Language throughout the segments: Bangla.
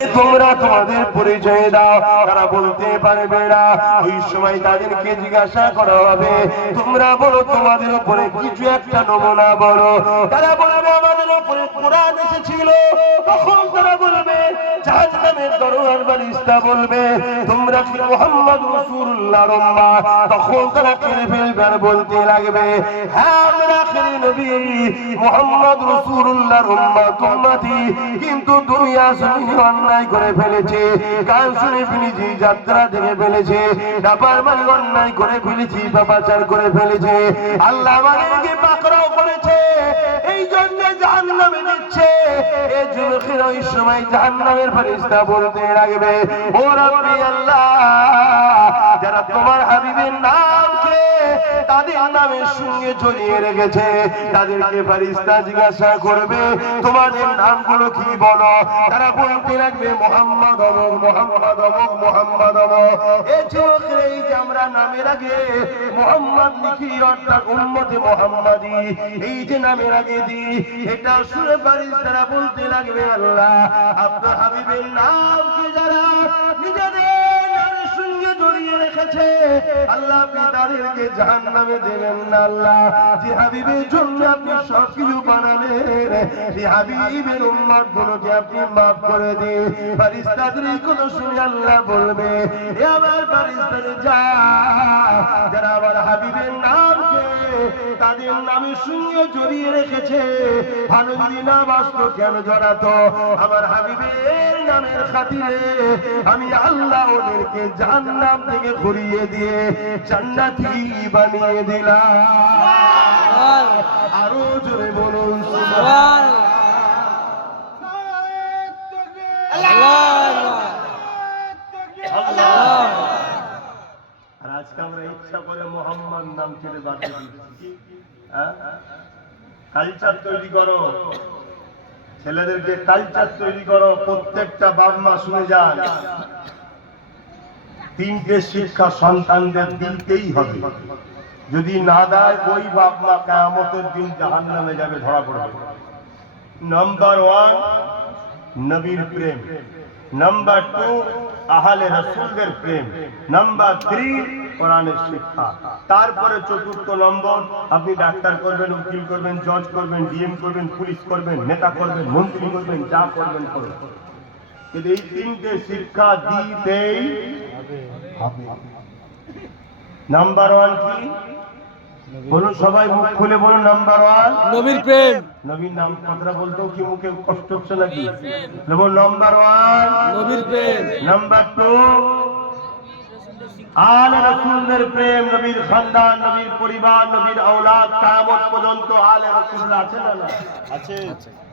তোমরা তোমাদের পরিচয় দাও, তারা বলতে পারবে না। ওই সময় তাদেরকে জিজ্ঞাসা করা হবে, তোমরা বলো তোমাদের উপরে কিছু একটা নমুনা বলো। তারা বলবে আমাদের উপরে কোরআন এসেছিল। তখন তারা বলবে, জাহান্নামের দরওয়ার ফেরেশতা বলবে, তোমরা কি মুহাম্মদ রাসূলুল্লাহর উম্মাহ? তখন তারা কেঁদে ফেলবে আর বলতে লাগবে, হ্যাঁ আমরা আখিরি নবী মুহাম্মদ রাসূলুল্লাহর উম্মতি, কিন্তু দুনিয়া জমিনে অন্যায় করে ফেলেছে, গান শুনে ফেলেছি, যাত্রা দেখে ফেলেছে, ডাপার মারি অন্যায় করে ফেলেছি, পাপাচার করে ফেলেছে, আল্লাহ আমাদেরকে পাকড়াও করেছে, এই জন্য জাহান্নামে দিচ্ছে। এই যুবকেরা ওই সময় জাহান্নামের ফেরেশতা বলতে লাগবে, ও রাব্বি আল্লাহ, যারা তোমার হাবিবের নামকে তাদের নামের সঙ্গে জড়িয়ে রেখেছে, তাদেরকে ফেরেশতা জিজ্ঞাসা করবে, তোমাদের নামগুলো কি বলো? তারা বলতে লাগবে, মুহাম্মদ অমুক, মুহাম্মদ অমুক, মুহাম্মদ অমুক। এই যুবকেরা এই যে আমরা নামের আগে মুহাম্মদ লিখি, অর্থাৎ উম্মতে মুহাম্মাদি, এই যে নামের আগে দিই, এটা শুনে ফেরেশতারা বলতে লাগবে, আল্লাহ আপনার হাবিবের নামকে যারা নিজেদের নামের সঙ্গে জড়িয়ে রেখেছে, আল্লাহ আপনি তাদেরকে জাহান্নামে দেবেন না। আল্লাহ যে হাবিবের জন্য আপনি সবকিছু বানালেন, সেই হাবিবের উম্মত গুলোকে আপনি মাফ করে দিন। ফেরেশতাদের এই কথা শুনে আল্লাহ বলবে, এ আমার ফেরেশতারা যা, যারা আমার হাবিবের নামকে তাদের নামের সঙ্গে জড়িয়ে রেখেছে, ভালো যদি না বাসতো কেন জড়াতো? আমার হাবিবের নামের খাতিরে আমি আল্লাহ ওদেরকে জাহান্নাম থেকে ঘুরিয়ে দিয়ে জান্নাতি বানিয়ে দিলাম। আরো জোরে বলুন সুবহানাল্লাহ। আর আজকে আমরা ইচ্ছা করে মোহাম্মদ নাম ছেড়ে বাদ দিচ্ছি। কালচার তৈরি করো, ছেলেদেরকে কালচার তৈরি করো। প্রত্যেকটা বাপ মা শুনে যান, তিনটে শিক্ষা সন্তানদের দিতেই হবে। যদি না দেয়, ওই বাপ মা কিয়ামতের দিন জাহান্নামে যাবে, ধরা পড়বে। নাম্বার 1 নবীর প্রেম, নাম্বার 2 আহলে রাসূলদের প্রেম, নাম্বার 3 কোরআনের শিক্ষা। তারপরে চতুর্থ নম্বর, আপনি ডাক্তার করবেন, উকিল করবেন, জজ করবেন, ডিএম করবেন, পুলিশ করবেন, নেতা করবেন, মন্ত্রী করবেন, যা করবেন করবেন, কিন্তু এই তিনটে শিক্ষা দিতেই হবে। নাম্বার 1 কি বলুন, সবাই মুখ খুলে বলুন। নাম্বার 1 নবীর প্রেম। নবীর নাম কথা বলতেও কি মুখে কষ্ট হচ্ছে নাকি? বলুন নাম্বার 1 নবীর প্রেম। নাম্বার 2 আলে রাসূলদের প্রেম, নবীর খানদান, নবীর পরিবার, নবীর আওলাদ, কিয়ামত পর্যন্ত আলে রাসূল আছে না? আছে।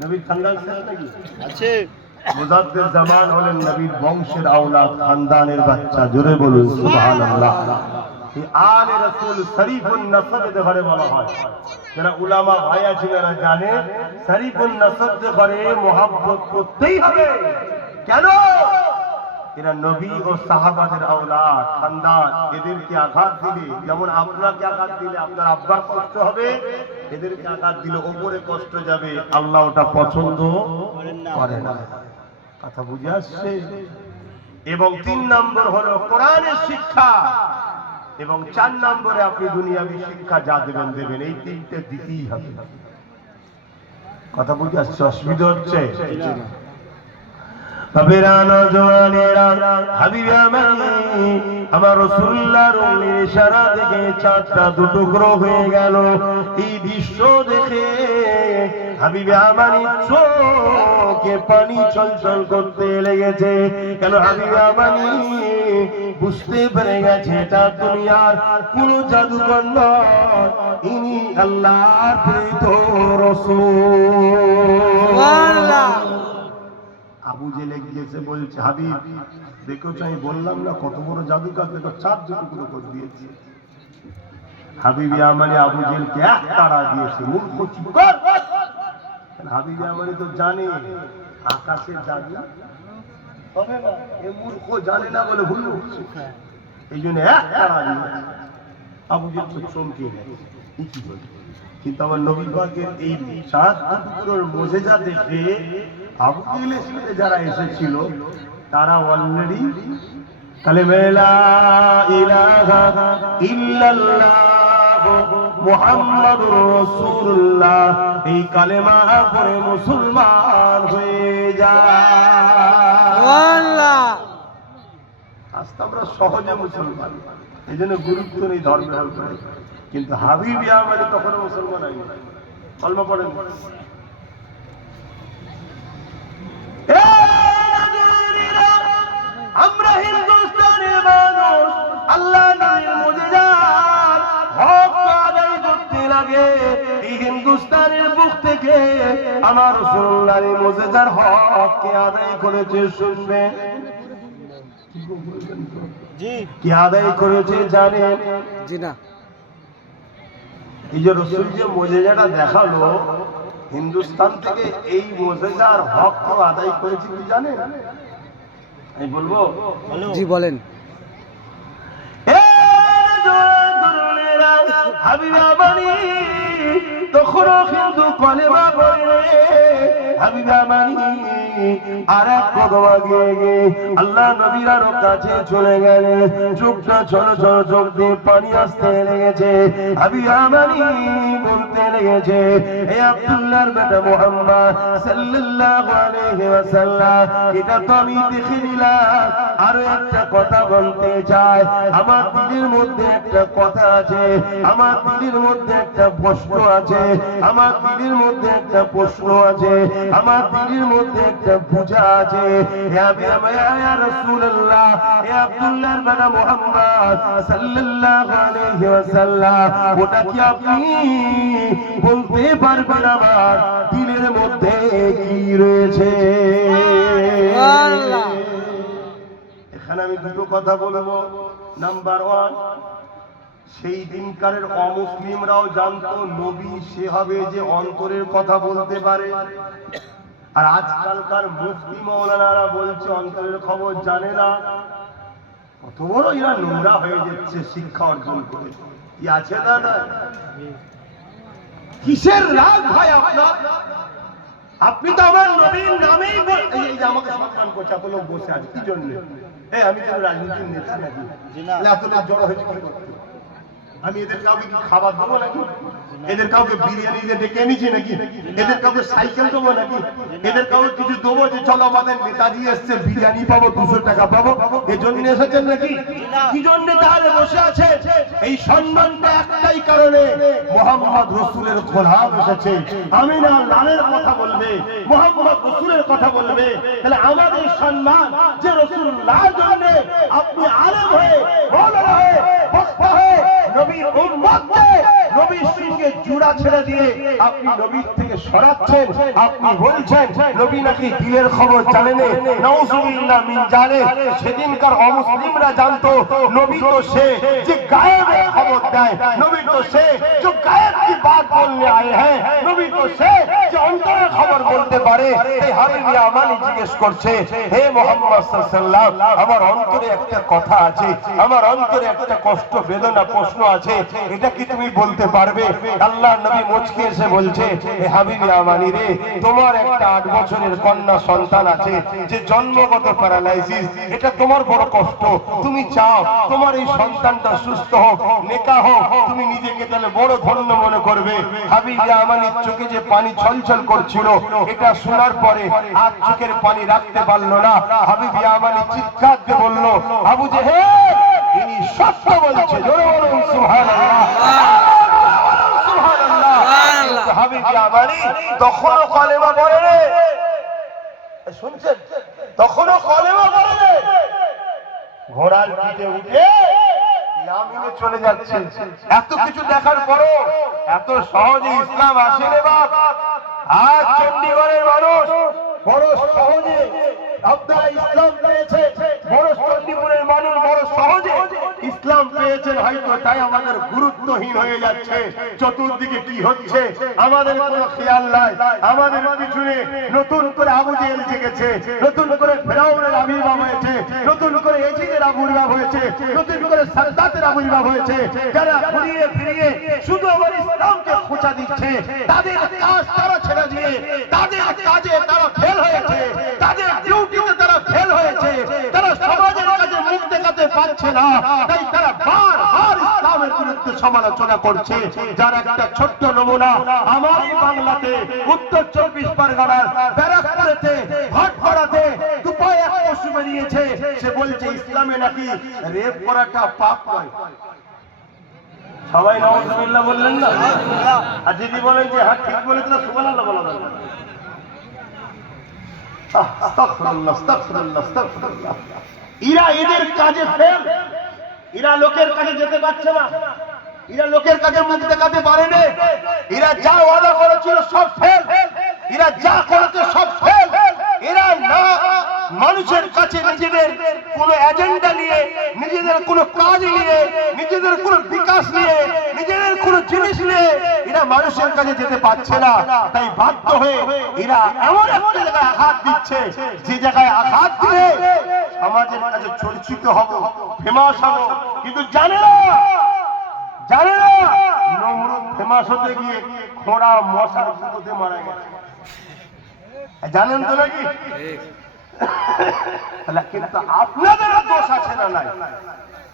নবীর খানদান আছে নাকি? আছে। মুজাদ্দিদ জামান হলেন নবীর বংশের আওলাদ, খানদানের বাচ্চা। জোরে বলুন সুবহানাল্লাহ। এই আলে রাসূল শরীফুন নসবের ঘরে বলা হয়। যারা উলামা ভাই আছে যারা জানে, শরীফুন নসবের ঘরে মুহাব্বত করতেই হবে। কেন? এরা নবী ও সাহাবাদের আওলাদ, খানদান। এদেরকে আঘাত দিলে, যেমন আপনাকে আঘাত দিলে আপনার আব্বার কষ্ট হবে, এদেরকে আঘাত দিলে ওপরে কষ্ট যাবে, আল্লাহ ওটা পছন্দ করে না। কথা বুঝে আসছে? এবং 3 নম্বর হলো কোরআনের শিক্ষা, এবং 4 নম্বরে আপনি দুনিয়াবী শিক্ষা যা দেবেন দেবেন। এই তিনটে দিতেই হবে। কথা বুঝে আসছে? অসুবিধা হচ্ছে? আমার রাসূলুল্লাহর ইশারা দেখে চাঁদটা দুটুকরো হয়ে গেল। এই দৃশ্য দেখে হাবিবে আমানি চোখে পানি চলচল করতে লেগেছে। কেন? হাবিবে আমানি বুঝতে পেরে গেছে এটা দুনিয়ার কোন জাদুকর নয়, ইনি আল্লাহর প্রেরিত রাসূল। আবু জেলে গিয়েছে, বলছে হাবিব দেখেছো, আমি বললাম না কত বড় জাদুকর, দেখো 4 টুকরো করে দিয়েছে। হাবিব ইয়ামানি আবু জেলকে এক তাড়া দিয়েছে, মূর্খ চিৎকার। হাবিব ইয়ামানি তো জানে আকাশের জাদু হবে না, এ মূর্খ জানে না বলে ভুল করছে, এই জন্য এক তাড়া দিয়েছে। আবু জেল তো চমকে গেছে, কি বলছে? কিন্তু আমার নবী পাকের এই 7 টুকরোর মুজিজা দেখে আবু জেহেলের সাথে যারা এসেছিল তারা অলরেডি কালেমা লা ইলাহা ইল্লাল্লাহ মুহাম্মাদুর রাসূলুল্লাহ এই কালেমা পড়ে মুসলমান হয়ে যায়। আল্লাহ আজ তো আমরা সহজে মুসলমান, এই জন্য গুরুত্ব নেই ধর্মের উপরে। কিন্তু হাবিব ইয়ামানি কখনো মুসলমান হয়নি। কলমা পড়েন। আমরা হিন্দুস্তানের মানুষ, আল্লাহ নবীর মুজিজাত হক আদায় করতে লাগে। এই হিন্দুস্তানের বুক থেকে আমার রাসূলুল্লাহর মুজিজার হককে আদায় করেছে। শুনবে জি কি আদায় করেছে জানেন? জি না। এই যে রাসূল যে মুজিজাটা দেখালো হিন্দুস্তান থেকে, এই মুজিজার হক তো আদায় করেছে কি জানেন? আমি বলবো, জি বলেন। হাবিব আমানি তখনও কিন্তু কলেমা পড়ে হাবিব আমানি আর এক কদম আগে গিয়ে আল্লাহ নবীর আরো কাছে চলে গেলে চোখটা ছোট ছোট চোখ দিয়ে পানি আসতে লেগেছে। হাবিব আমানি বলতে লেগেছে, হে আব্দুল্লাহর বেটা মুহাম্মদ সাল্লাল্লাহু আলাইহি ওয়াসাল্লাম, এটা তো আমি দেখে নিলাম, আরো একটা কথা বলতে চাই। আমার দিলের মধ্যে একটা কথা আছে, আমার দিলের মধ্যে একটা প্রশ্ন আছে, আমার দিলের মধ্যে একটা প্রশ্ন আছে, আমার দিলের মধ্যে একটা পূজা আছে। হে রাসূলুল্লাহ, হে আব্দুল্লাহর বেটা মুহাম্মদ সাল্লাল্লাহু আলাইহি ওয়াসাল্লাম, ওটা কি আপনি বলতে পারবেন আমার দিলের মধ্যে কি রয়েছে? আল্লাহ এখানে আমি দুটো কথা বলবো। নাম্বার ওয়ান, সেই দিনকারের অমুসলিমরাও জানতো নবী সে হবে যে অন্তরের কথা বলতে পারে, আর আজকালকার মুফতি মাওলানারা বলছে অন্তরের খবর জানে না। কত বড় এরা নোংরা হয়ে যাচ্ছে শিক্ষা অর্জন করে। কি আছে না না? কিসের রাগ ভাই আপনার? আপনি তো আমার নবীর নামেই এই যে আমাকে সম্মান করছে, এত লোক বসে আছে কি জন্য? আমি তো রাজনীতির নেতা নাকি? এত লোক জড়ো হয়েছে কি করতে? আমি এদের কাউকে কি খাবার দেবো নাকি? এদের কাউকে বিরিয়ানি দিয়ে ডেকে এনেছি নাকি? এদের কাউকে সাইকেল দেবো নাকি? এদের কাউকে কিছু দেবো যে চলো আমাদের নেতাজি এসছে বিরিয়ানি পাবো 200 টাকা পাবো, এই জন্য এসেছেন নাকি? কি জন্য তাহলে বসে আছে? এই সম্মানটা একটাই কারণে, মুহাম্মদ রাসূলের গোলাম এসেছে, আমি না লালের কথা বলবে, মুহাম্মদ রাসূলের কথা বলবে। তাহলে আমাদের সম্মান যে রাসূলুল্লাহর জন্য আপনি আলেম হয়ে, মাওলানা হয়ে, বক্তা হয়ে নবীর উম্মতকে নবীর সঙ্গে জোড়া ছেড়ে দিয়ে আপনি নবীর থেকে সরাচ্ছেন। আপনি বলছেন নবী নাকি দিলের খবর জানেন, নাউযুবিল্লাহ মিন জালিক। সেদিনকার অমুসলিমরা জানতো নবী তো সে যে গায়েবের খবর দেয়, নবী তো সে যে গায়েব কি বাত বলনে আয়ে হ্যাঁ, নবী তো সে যে অন্তরের খবর বলতে পারে। এই হাবিব আমানি জিজ্ঞেস করছে, হে মুহাম্মদ সাল্লাল্লাহু আলাইহি ওয়াসাল্লাম, আমার অন্তরে একটা কথা আছে, আমার অন্তরে একটা কষ্ট বেদনা প্রশ্ন আছে, এটা কি তুমি বলতে পারবে? আল্লাহর নবী মুচকি এসে বলছে, হে হাবিবি আমানি রে, তোমার একটা 8 বছরের কন্যা সন্তান আছে যে জন্মগত প্যারালাইসিস, এটা তোমার বড় কষ্ট। তুমি চাও তোমার এই সন্তানটা সুস্থ হোক, নেকা হোক, তুমি নিজেকে তাহলে বড় ধন্য মনে করবে। হাবিবি আমানির চোখে যে পানি ছলছল করছিল, এটা শোনার পরে আর চোখের পানি রাখতে পারলো না। হাবিবি আমানি চিৎকার দিয়ে বলল, আবু জেহেল ইনি সত্য বলছে, জোরে বলুন সুবহানাল্লাহ। হাবিবি আমানি তখনও কলেমা পড়ে রে, শুনছেন? তখনও কলেমা পড়ে রে, ঘোড়ার পিঠে উঠে ইয়ামিনে চলে যাচ্ছে। এত কিছু দেখার পরও এত সহজে ইসলাম আসে রে বাপ। আজ চণ্ডীগড়ের মানুষ বড় সহজে আপনারা ইসলাম পেয়েছে, বড় চণ্ডীপুরের মানুষ বড় সহজে ইসলাম পেয়েছেন হয়তো, তাই আমাদের গুরুত্বহীন হয়ে যাচ্ছে। চতুর্দিকে কি হচ্ছে আমাদের কোনো খেয়াল নাই। আমাদের পিছনে নতুন করে আবু জেহেল জেগেছে, নতুন করে ফেরাউনের আবির্ভাব হয়েছে, নতুন করে এজিদের আবির্ভাব হয়েছে, নতুন করে সাদ্দাতের আবির্ভাব হয়েছে, যারা ঘুরিয়ে ফিরিয়ে শুধু আমার ইসলামকে খোঁচা দিচ্ছে। তাদের কাজ তারা ছেড়ে দিয়ে তাদের কাজে তারা ফেল হয়েছে। তারা সমাজের কাছে মুখ দেখাতে পারছে না, তাই তারা বারবার ইসলামের বিরুদ্ধে সমালোচনা করছে। যার একটা ছোট্ট নমুনা আমার এই বাংলাতে উত্তর 24 পরগনার ব্যারাকপুরেতে ভাটপাড়াতে দুপায়ে এক পশু বেরিয়েছে, সে বলছে ইসলামে নাকি রেপ করাটা পাপ নয়। সবাই নাউজুবিল্লাহ বললেন না? আর যদি বলেন যে হ্যাঁ ঠিক বলেছে না, সুবহানাল্লাহ বলা যাবে। আস্তাগফিরুল্লাহ, আস্তাগফিরুল্লাহ, আস্তাগফিরুল্লাহ। এরা এদের কাজে ফেল, এরা লোকের কাছে যেতে পারছে না, এরা লোকের কাছে মুখ দেখাতে পারে না, এরা যা ওয়াদা করেছিল সব ফেল, এরা যা করেছে সব ফেল। এরা না মানুষের কাছে নিজেদের কোন এজেন্ডা নিয়ে, নিজেদের কোন কাজ নিয়ে, নিজেদের কোন বিকাশ নিয়ে, নিজেদের কোন জিনিস নিয়ে এরা মানুষের কাছে যেতে পারছে না। তাই বাধ্য হয়ে এরা এমন একটা জায়গায় আঘাত দিচ্ছে, যে জায়গায় আঘাত দিলে সমাজের কাছে চর্চিত হব, ফেমাস হব, কিন্তু জানে না নমরুদ ফেমাস হতে গিয়ে খোঁড়া মশার ফুটোতে মারা গেছে। জানেন তো নাকি? কিন্তু আপনাদেরও দোষ আছে না নাই?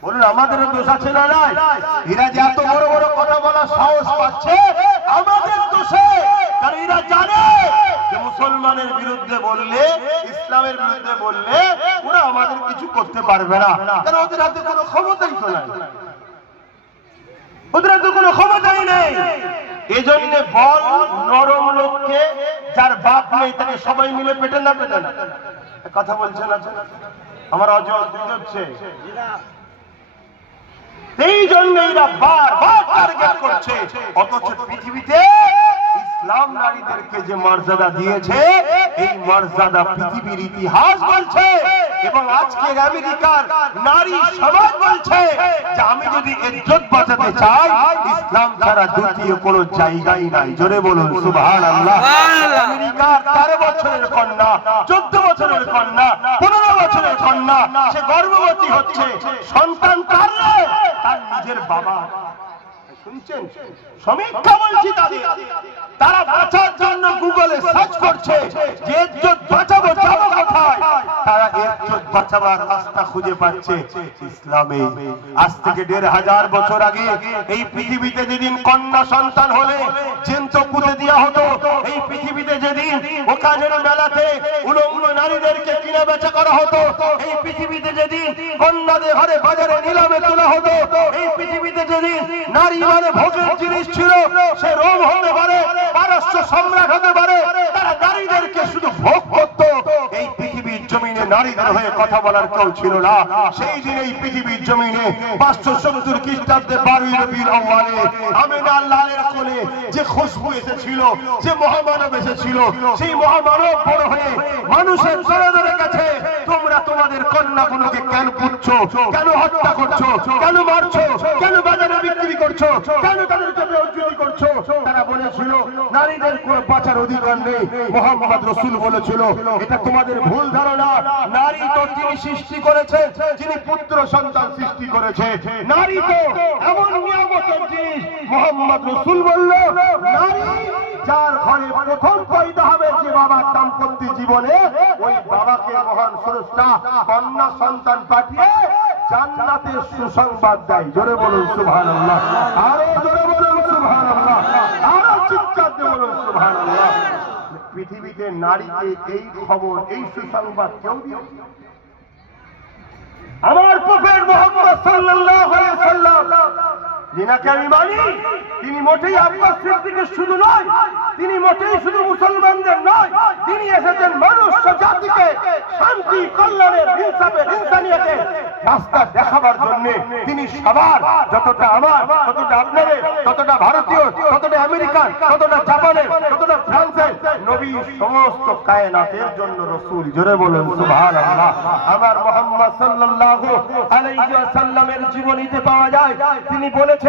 বলুন, আমাদেরও দোষ আছে না নাই? এরা যে এত বড় বড় কথা বলার সাহস পাচ্ছে আমাদের দোষে, কারণ এরা জানে যে মুসলমানের বিরুদ্ধে বললে, ইসলামের বিরুদ্ধে বললে ওরা আমাদের কিছু করতে পারবে না, কারণ ওদের হাতে কোনো ক্ষমতাই তো নাই, ওদের হাতে কোনো ক্ষমতাই নেই। এজন্য বল নরম লোককে, যার বাপ নেই তাকে সবাই মিলে পেটে না কথা বলছেন না? আমার অজয় হচ্ছে এই জন্য এরা বারবার টার্গেট করছে। অথচ পৃথিবীতে ইসলাম নারীদেরকে যে মর্যাদা দিয়েছে, এই মর্যাদা পৃথিবীর ইতিহাস বলছে, এবং আজকের আমেরিকার নারী সমাজ বলছে যে আমি যদি ইজ্জত বাঁচাতে চাই, ইসলাম ছাড়া দ্বিতীয় কোনো জায়গাই নাই। জোরে বলুন সুবহানাল্লাহ। আমেরিকার 13 বছরের কন্যা, 14 বছরের কন্যা, 15 বছরের কন্যা, সে গর্ভবতী হচ্ছে, সন্তান কার? তার নিজের বাবা। শুনছেন? সমীক্ষা বলছি তাদের, তারা বাঁচার জন্য গুগলে সার্চ করছে যে ইজ্জত বাঁচাবো, যাবো কোথায়? তারা ইজ্জত বাঁচাবার রাস্তা খুঁজে পাচ্ছে ইসলামে। আজ থেকে 1500 বছর আগে এই পৃথিবীতে যেদিন কন্যা সন্তান হলে জেন্ত পুঁতে দেওয়া হতো, এই পৃথিবীতে যেদিন ওখানের মেলাতে উলঙ্গ নারীদেরকে কিনে বেচা করা হতো, এই পৃথিবীতে যেদিন কন্যাদের ঘরে বাজারে নিলামে তোলা হতো, এই পৃথিবীতে যেদিন নারী মানে ভোগের জিনিস ছিল, সে রোম হতে পারে, পারস্য সম্রাট হতে পারে, তারা নারীদেরকে শুধু ভোগ করতো। এই পৃথিবীর জমিনে নারীদের হয়ে কথা বলার কেউ ছিল না। সেই দিন এই পৃথিবীর জমিনে 570 খ্রিস্টাব্দে 12 রবিউল আউয়ালে আমিনা লালের কোলে যে খুশবু এসেছিল, যে মহামানব এসেছিল, সেই মহামানব বড় হয়ে মানুষের দরবারে গেছে, তোমরা তোমাদের কন্যাগুলোকে কেন পুচ্ছো, কেন হত্যা করছো, কেন মারছো, কেন বাজারে বিক্রি করছো, কেন তাদেরকে বেইজ্জতি করছো? তারা বলেছিল নারীদের কোনো বাঁচার অধিকার নেই। মুহাম্মদ রাসূল বলেছিল এটা তোমাদের ভুল ধারণা। নারী তো তিনি সৃষ্টি করেছে, যিনি পুত্র সন্তান সৃষ্টি করেছে। নারী তো এমন নিয়ামতের জিনিস। মুহাম্মদ রাসূল বলল নারী যার ঘরে প্রথম পয়দা হবে, যে বাবার দাম্পত্য জীবনে, ওই বাবাকে মহান স্রষ্টা কন্যা সন্তান পাঠিয়ে জান্নাতের সুসংবাদ দেয়। জোরে বলুন সুবহানাল্লাহ, আরো জোরে বলুন সুবহানাল্লাহ, আরো চিৎকার দিয়ে বলুন সুবহানাল্লাহ। পৃথিবীতে নারীকে এই খবর, এই সুসংবাদ কেউ দিয়ে? আমার প্রফেট মুহাম্মদ সাল্লাল্লাহু আলাইহি ওয়াসাল্লাম, যিনাকে আমি মানি, তিনি মোটেই আব্বাস সিদ্দিকের শুধু নয়, তিনি মোটেই শুধু মুসলমানদের নয়, তিনি এসেছেন মানুষ জাতিকে শান্তি, কল্যাণের, ইনসাফের, ইনসানিয়তের রাস্তা দেখাবার জন্য। তিনি সবার, যতটা আমার, ততটা আপনাদের, ততটা ভারতীয়, ততটা আমেরিকান, ততটা জাপানের, ততটা ফ্রান্সের নবী, সমস্ত কায়নাতের জন্য রাসূল। জোরে বলুন সুবহানাল্লাহ। আমার মুহাম্মদ সাল্লাল্লাহু আলাইহি ওয়াসাল্লামের জীবনীতে পাওয়া যায়, তিনি বলেছেন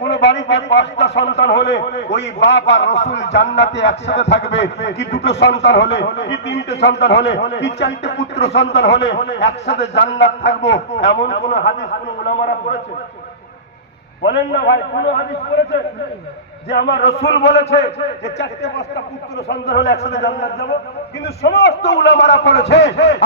কোন বাড়িতে 5টা সন্তান হলে ওই বাপ আর রাসূল জান্নাতে একসাথে থাকবে। কি 2টো সন্তান হলে, কি 3টে সন্তান হলে, কি 4টে পুত্র সন্তান হলে একসাথে জান্নাত থাকবো, এমন কোন হাদিস কোন উলামারা পড়েছে? বলেন না ভাই, কোন হাদিস পড়েছে যে আমার রাসূল বলেছে যে 4টে 5টা পুত্র সন্তান হলে একসাথে জান্নাত যাব, কিন্তু সমস্ত উলামারা পড়েছে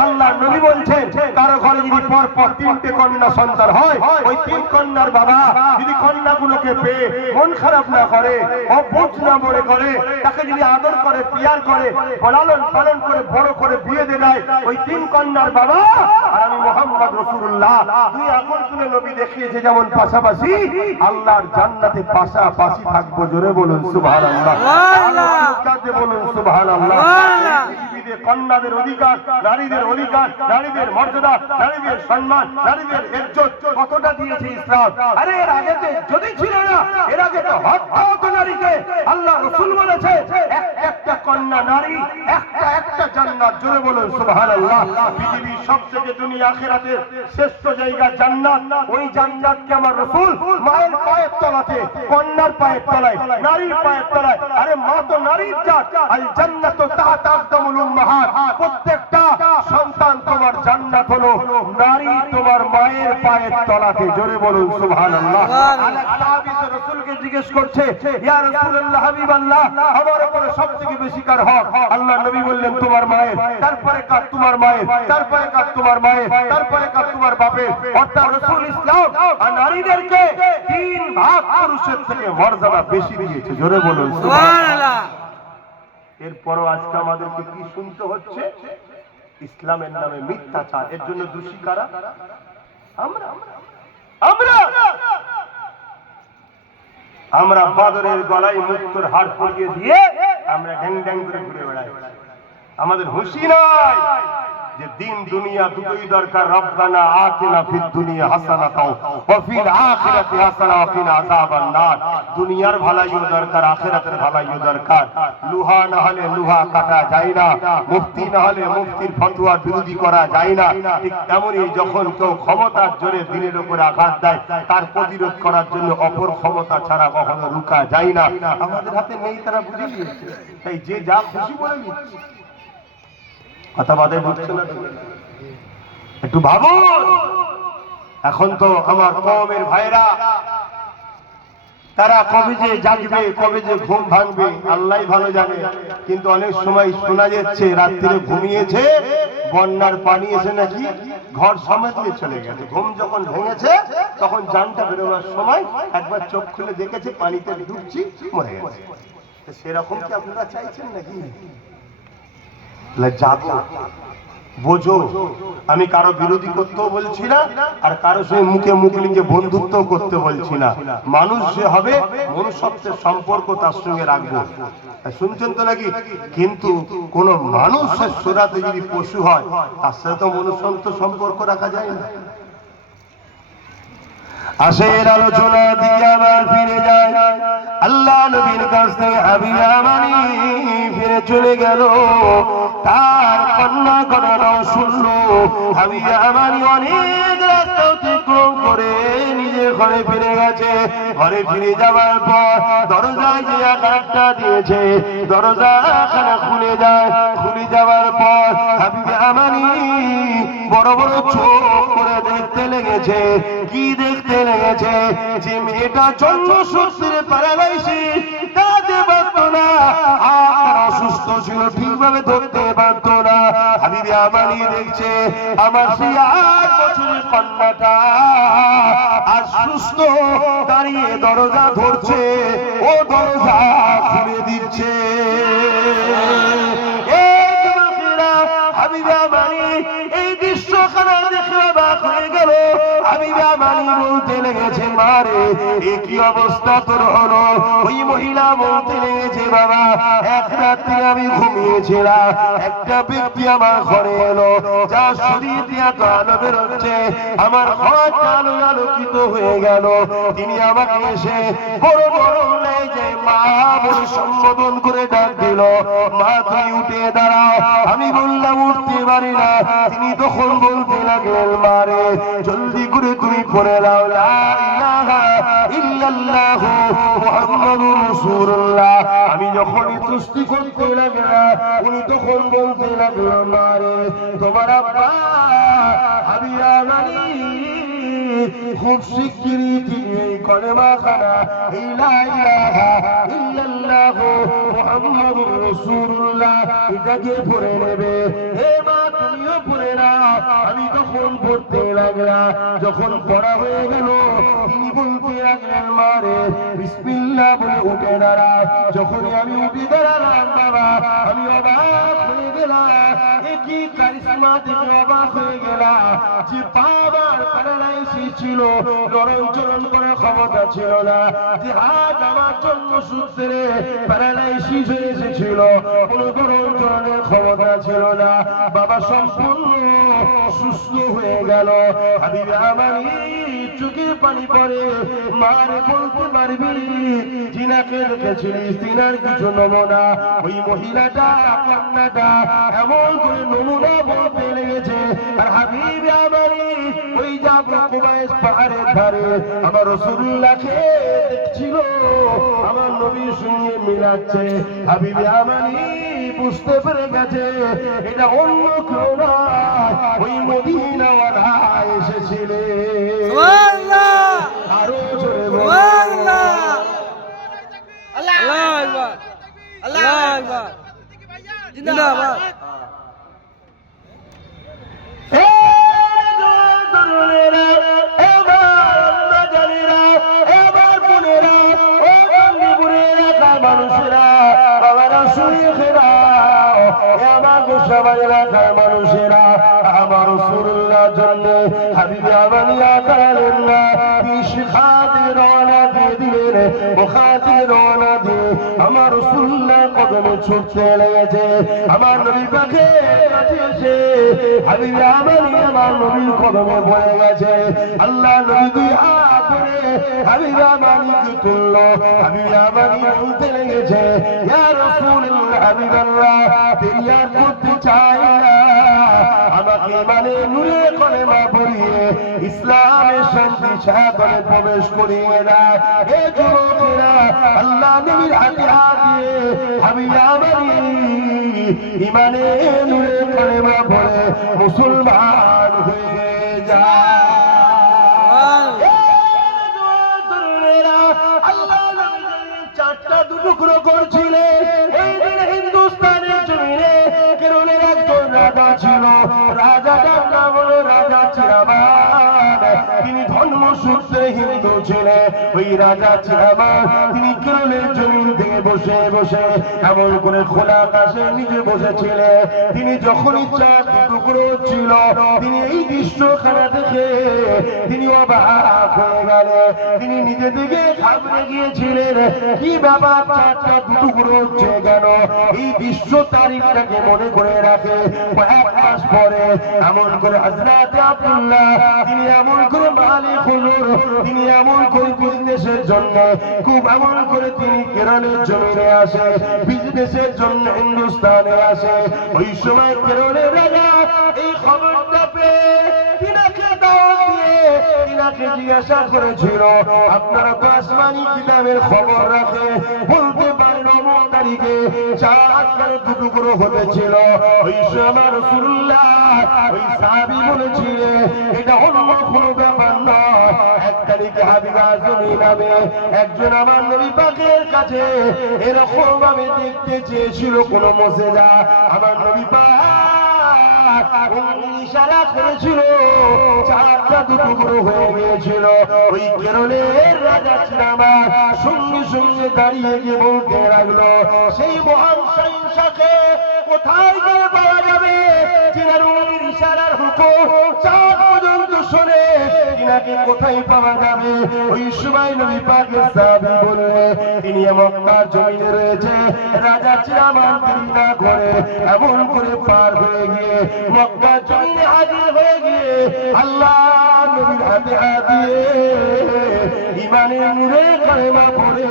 আল্লাহর নবী বলছেন কারো ঘরে যদি পর পর 3টে কন্যা সন্তান হয়, ওই 3 কন্যার বাবা যদি কন্যাগুলোকে পেয়ে মন খারাপ না করে, অবোঝ না মনে করে, তাকে যদি আদর করে, পিয়ার করে, লালন পালন করে বড় করে বিয়ে দিয়ে দেয়, ওই 3 কন্যার বাবা আর আমি মুহাম্মদ রাসূলুল্লাহ 2 আগুন তুলে নবী দেখিয়েছে যেমন পাশাপাশি আল্লাহর জান্নাতে পাশাপাশি থাকবো। জোরে বলুন সুবহানাল্লাহ, কাজে বলুন সুবহানাল্লাহ। পৃথিবীতে কন্যাদের অধিকার, নারীদের অধিকার, নারীদের মর্যাদা, নারীদের সম্মান, নারীদের ইজ্জত কতটা দিয়েছে ইসলাম। আরে এর আগে যদি ছিল না, এর আগে তো হত্যা হতো নারীকে। আল্লাহ রাসূল বলেছে একটা কন্যা নারী একটা জান্নাত। জোরে বলুন সুবহানাল্লাহ। পৃথিবীর সবথেকে দুনিয়া আখিরাতের শ্রেষ্ঠ জায়গা জান্নাত। ওই জান্নাতকে আমার রাসূল মায়ের পায়ের তলাতে, কন্যার পায়ের তলায়, নারীর পায়ের তলায়। আরে মা তো নারীর জাত। আল জান্নাতু তাহতা আকদামুল উম্মাহাত। প্রত্যেকটা সন্তান তোমার জান্নাত হলো নারী তোমার মায়ের পায়ের তলাতে। জোরে বলুন সুবহানাল্লাহ। আরেক সাহাবী রাসূলকে জিজ্ঞেস করছে, ইয়া রাসূলুল্লাহ, হাবিবাল্লাহ, আমার উপরে সবথেকে বেশি কার হক? আল্লাহ নবী বললেন তোমার মায়ের, তারপরে কার তোমার মায়ের, তারপরে কার তোমার মায়ের, তারপরে কার তোমার বাপের। অর্থাৎ রাসূল ইসলাম আর নারীদেরকে 3 ভাগ পুরুষের থেকে মর্যাদা বেশি দিয়েছে। জোরে বলুন সুবহানাল্লাহ। এরপরও আজকে আমাদেরকে কি শুনতে হচ্ছে? ইসলামের নামে মিথ্যাচার। এর জন্য দোষী কারা? আমরা আমরা বাদরের গলায় মুক্তোর হার পরিয়ে দিয়ে আমরা ড্যাং ড্যাং করে ঘুরে বেড়াই। আমাদের হুঁশি নাই যে দিন দুনিয়া দুটোই দরকার। রব্বানা আতিনা ফিদ দুনিয়া হাসানাতাও ওয়া ফিল আখিরাতি হাসানাতাও ওয়া কিনা আযাবান নার। দুনিয়ার ভালাইও দরকার, আখিরাতের ভালাইও দরকার। লোহা না হলে লোহা কাটা যায় না, মুফতি না হলে মুফতির ফতোয়ার বিরোধী করা যায় না। ঠিক তেমনই যখন কেউ ক্ষমতার জোরে দিনের উপরে আঘাত দেয়, তার প্রতিরোধ করার জন্য অপর ক্ষমতা ছাড়া কখনো রুকা যায় না। আমাদের হাতে নেই, তারা বুঝে গিয়েছে, তাই যে যা খুশি বলে নিচ্ছে। কথা বাদে বুঝছে না, একটু ভাবুন। এখন তো আমার কওমের ভাইরা, তারা কবে যে জাগবে, কবে যে ঘুম ভাঙবে আল্লাহই ভালো জানে। কিন্তু অনেক সময় শোনা যাচ্ছে রাত্রে ঘুমিয়েছে, বন্যার পানি এসে নাকি ঘর সমেত নিয়ে চলে গেছে। ঘুম যখন ভেঙেছে তখন জানটা বেরোবার সময় একবার চোখ খুলে দেখেছে পানিতে ডুবছি, মরে গেছে। সেরকম কি আপনারা চাইছেন নাকি? জাগো, বোঝো। আমি কারো বিরোধী করতেও বলছি না, আর কারো সঙ্গে মুখে মুখ লিখে বন্ধুত্ব করতে বলছি না। মানুষ যে হবে, মনুষ্যত্বের সম্পর্ক তার সঙ্গে রাখবো। শুনছেন তো নাকি? কিন্তু কোন মানুষের সুরাতে যদি পশু হয়, তার সাথে তো মনুষ্যত্ব সম্পর্ক রাখা যায় না। আশের আলোচনা দিকে আবার ফিরে যায়। আল্লাহ নবীর কাছ থেকে হাবিবা মানি ফিরে চলে গেল। তার কন্যা ঘটনাও শুনলো। হাবিবা মানি অনেক রাস্তা অতিক্রম করে নিজের ঘরে ফিরে গেছে। ঘরে ফিরে যাওয়ার পর দরজায় যে আঘাতটা দিয়েছে, দরজা খানা খুলে যায়। খুলে যাওয়ার পর হাবিবা মানি বড় বড় চোখ করে দেখতে লেগেছে। কি দেখতে লেগেছে? যে মেয়েটা জন্ম সূত্রে প্যারালাইসিস, দাঁড়াতে পারত না, আর অসুস্থ ছিল, ঠিকভাবে ধরতে পারত না। হাবিবা মানি দেখছে আমার সেই 8 বছরের কন্যাটা আর সুস্থ দাঁড়িয়ে দরজা ধরছে, ও দরজা খুলে দিচ্ছে। হাবিবা মানি এই দৃশ্যখানা দেখে অবাক হয়ে গেল। হাবিবা মানি বলতে লেগেছে, মারে এ কি অবস্থা তোর হলো? ওই মহিলা বলতে লেগেছে, বাবা এক রাত্রি আমি ঘুমিয়েছিলাম, একটা ব্যক্তি আমার ঘরে এলো, যার শরীর দিয়ে এত আলো বেরোচ্ছে, আমার ঘরটা আলো আলোকিত হয়ে গেল। তিনি আমাকে এসে বড় বড় লেগে মা বলে সম্বোধন করে ডাক দিল, মা তুমি উঠে দাঁড়াও। আমি বললাম উঠতে পারি না। তিনি তখন বলতে লাগলেন, মারে জলদি করে তুমি পড়ে দাও লা ইলাহা ইল্লাল্লাহু মুহাম্মাদুর রাসূলুল্লাহ। আমি যখনই তুষ্টি করতে লাগলাম, উনি তখন বলতে লাগলো, মারে তোমার আব্বা হাবিবা মানি খুব শিগগিরই তিনি এই কলেমা খানা লা ইলাহা ইল্লাল্লাহ মুহাম্মাদুর রাসূলুল্লাহ এটাকে পড়ে নেবে। হে মা তুমিও পড়ে নাও। আমি তখন পড়তে লাগলাম। যখন পড়া হয়ে গেল তিনি বলতে লাগলেন মা রে বিসমিল্লাহ বলে উঠে দাঁড়া। যখনই আমি উঠে দাঁড়ালাম বাবা আমি অবাক হয়ে গেলাম। কি কারিশমা দেখে অবাক হয়ে গেলাম যে বাবার প্যারালাইসিস ছিল, নড়নচড়ন করার ক্ষমতা ছিল না, যে হাত আমার জন্ম সূত্রে প্যারালাইসিস হয়ে এসেছিল, কোনো নড়নচড়নের ক্ষমতা ছিল না। বাবা সম্পূর্ণ সুস্থ হয়ে গেল। হাবিবে আমানি চোখের পানি পড়ে। মারে বলতে পারবি জিনাকে দেখেছিলিস তিনার কিছু নমুনা? ওই মহিলাটা কন্যাটা এমন করে নমুনা বলতে লেগেছে। আর হাবিবে আমানি ওই জাবল কুবাইস পাহাড়ের ধারে আমার রাসূলুল্লাহকে দেখছিল, আমার নবীর সঙ্গে মিলাচ্ছে। হাবিবে আমানি বুঝতে পেরে গেছে এটা অন্য কেউ নয়, ওই মদিনাওয়ালা এসেছিলেন। আরো জোরে বলুন আল্লাহু আকবার, আল্লাহু আকবার, জিন্দাবাদ। হে জওয়ান তরুণেরা, এবার আমরা জানিরা, এবার বোনেরা, ও বন্ধুপুরের এলাকার মানুষেরা, বাবারা শুয়েখেরা, আমার গোসাবার এলাকার মানুষেরা, আমার রাসূলুল্লাহ জন্য হাবিবে আমানি আতালেন না বিশ খাতে রওনা দিয়ে দিলেন। ও খাতে রওনা দিয়ে আমার রাসূলুল্লাহ কদমে ছুটতে লেগেছে। আমার নবী পাকে কাছে এসে হাবিবে আমানি আমার নবীর কদমে পড়ে গেছে। আল্লাহ নবী দুই হাত ধরে হাবিবে আমানিকে তুলল। হাবিবে আমানি বলতে লেগেছে ইয়া রাসূলুল্লাহ হাবিবাল্লাহ দেরি আর করতে চাই না, আমাকে মানে নূরে কলেমা পড়িয়ে ইসলামের শান্তি সাগরে প্রবেশ করিয়ে দেয়। হে যুবকেরা, আল্লাহ নবীর হাতে হাত দিয়ে হাবিবে আমানি ইমানে নূরে কলেমা পড়ে মুসলমান হয়ে যায়। আল্লাহ চারটা দুটুকরো করছিলেন। ওই দিন হিন্দুস্তানের জমিনে কেরলের একজন রাজা ছিল। রাজাটার নাম হলো রাজা চিরামান। তিনি ধর্মসূত্রে হিন্দু ছিলেন। ওই রাজা চিরামান তিনি কেরলের জমিন থেকে বসে বসে এমন করে খোলা আকাশে নিজে বসেছিলেন। তিনি যখন ইচ্ছা দুটুকরো ছিল, তিনি এই দৃশ্যখানা দেখে তিনি অবাক হয়ে গেলেন। তিনি নিজে থেকে ঘাবড়ে গিয়েছিলেন, কি ব্যাপার চারটা দুটুকরো হচ্ছে কেন? এই দৃশ্য তারিখটাকে মনে করে রাখে। কয়েক মাস পরে এমন করে হযরত আব্দুল্লাহ তিনি এমন করে মালিক হুজুর তিনি এমন করে বিজনেসের জন্য খুব এমন করে তিনি কেরলের জমিনে আসে, বিজনেসের জন্য হিন্দুস্তানে আসে। ওই সময় কেরলের রাজা এই খবরটা পেয়ে তিনাকে দাওয়াত দিয়ে তিনাকে জিজ্ঞাসা করেছিল আপনারা তো আসমানি কিতাবের খবর রাখে, বলতে পারেন অমুক তারিখে চাঁদ কেন দুটুকরো হতেছিল? ওই সময় রাসূলুল্লাহ ওই সাহাবী বলেছিলেন এটা অন্য কোনো ব্যাপার নয়। এক তারিখে হাবিব আজমি নামে একজন আমার নবী পাকের কাছে এরকম ভাবে দেখতে চেয়েছিল কোন মুজিজা। আমার নবী পাক ইশারা করেছিল, চারটা দুটুকরো হয়ে গিয়েছিল। ওই কেরলের রাজা চিরামান সঙ্গে সঙ্গে দাঁড়িয়ে গিয়ে বলতে লাগলো সেই মহান শাহকে কোথায় গিয়ে পাওয়া যাবে? যিনার উনির ইশারার হুকুম চাঁদ পর্যন্ত শোনে, তিনাকে কোথায় পাওয়া যাবে? ওই সময় নবী পাকের সাহাবী বললে তিনি মক্কার জমিনে রয়েছে। রাজা চিরামান দেরি না করে এমন করে পার হয়ে গিয়ে মক্কার জমিনে হাজির হয়ে গিয়ে আল্লাহ নবীর হাতে হাত দিয়ে ইমানের নূরে কলেমা পড়ে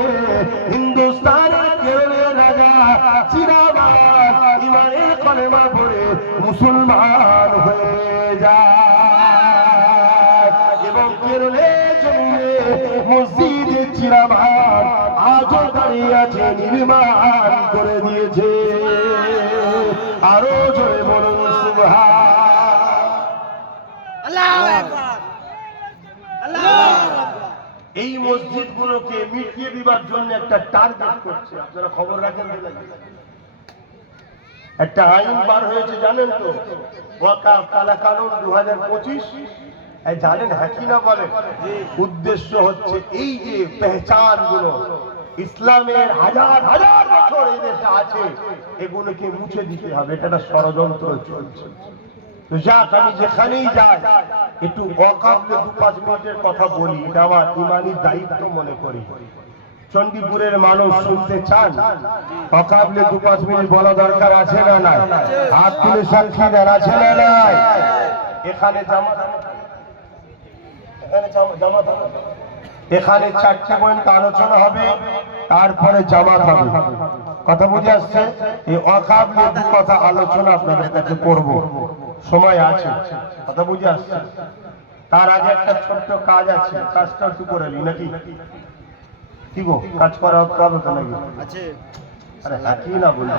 হিন্দুস্তানের কেরলের রাজা চিরামান ইমানের কলেমা পড়ে মুসলমান হয়ে যায়। এবং কেরলের জমিনে মসজিদে চিরামান আজও দাঁড়িয়ে আছে, নির্মাণ করে দিয়েছে। আরো জোরে বলুন সুবহান আল্লাহু আকবার, আল্লাহু আকবার। এই মসজিদগুলোকে মিটিয়ে দিবার জন্য একটা টার্গেট করছে। আপনারা খবর রাখেন না? একটা আইন বার হয়েছে জানেন তো, ওয়াকাফ কালা কানুন 2025। জানেন হ্যাঁ কি না বলেন? উদ্দেশ্য হচ্ছে এই যে পেহচান গুলো ইসলামের হাজার হাজার বছর এই দেশে আছে, এগুলোকে মুছে দিতে হবে। এটা একটা ষড়যন্ত্র চলছে। তো যাক, আমি যেখানেই যাই একটু ওয়াকাফে 2-5 মিনিটের কথা বলি, এটা আমার ইমানি দায়িত্ব মনে করি। চণ্ডীপুরের মানুষ শুনতে চান? ওয়াকাফে 2-5 মিনিট বলা দরকার আছে না নাই? হাত তুলে সাক্ষী দেন, আছে না নাই? এখানে জামাত, এখানে 4টে পয়েন্ট আলোচনা হবে, তারপরে জামাত হবে। কথা বুঝে আসছে? এই ওয়াকাফ নিয়ে দু কথা আলোচনা আপনাদের কাছে করব, সময় আছে। কথা বুঝে আসছে? তার আগে একটা ছোট্ট কাজ আছে, কাজটা একটু করে নি নাকি? কি গো, কাজ করা হবে তো নাকি? আছে। আরে হ্যাঁ কি না বলি,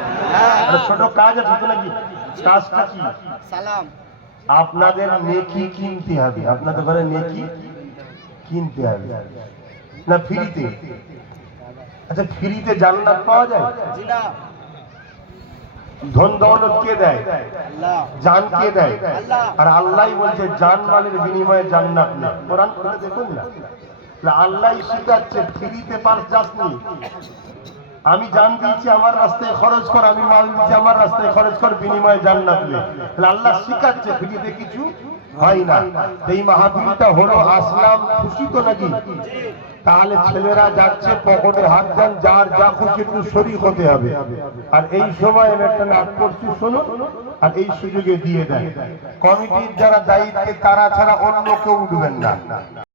ছোট কাজ আছে তো নাকি? কাজটা কি? সালাম। আপনাদের নেকি কিনতে হবে। আপনাদের ঘরে নেকি কিনতে হবে না ফ্রিতে? আচ্ছা, ফ্রিতে জান্নাত পাওয়া যায়? জি না। ধন দৌলত কে দেয়? আল্লাহ। জান কে দেয়? আল্লাহ। আর আল্লাহই বলছে জান মালের বিনিময়ে জান্নাত না। কোরআন পড়ে দেখুন না, আল্লাহই শিখাচ্ছে ফ্রিতে পাস যাসনি। আমি জান দিয়েছি আমার রাস্তায় খরচ কর, আমি মাল দিয়েছি আমার রাস্তায় খরচ কর, বিনিময়ে জান্নাত নে। আল্লাহ শিখাচ্ছে ফ্রিতে কিছু হয় না। এই মাহফিলটা হলো আসলাম খুশি তো নাকি? তাহলে ছেলেরা যাচ্ছে পকেটে হাত দেন, যার যা খুশি একটু শরীক হতে হবে। আর এই সময় আমি একটা নাট করছি শুনুন, আর এই সুযোগে দিয়ে দেয়। কমিটির যারা দায়িত্বে তারা ছাড়া অন্য কেউ উঠবেন না।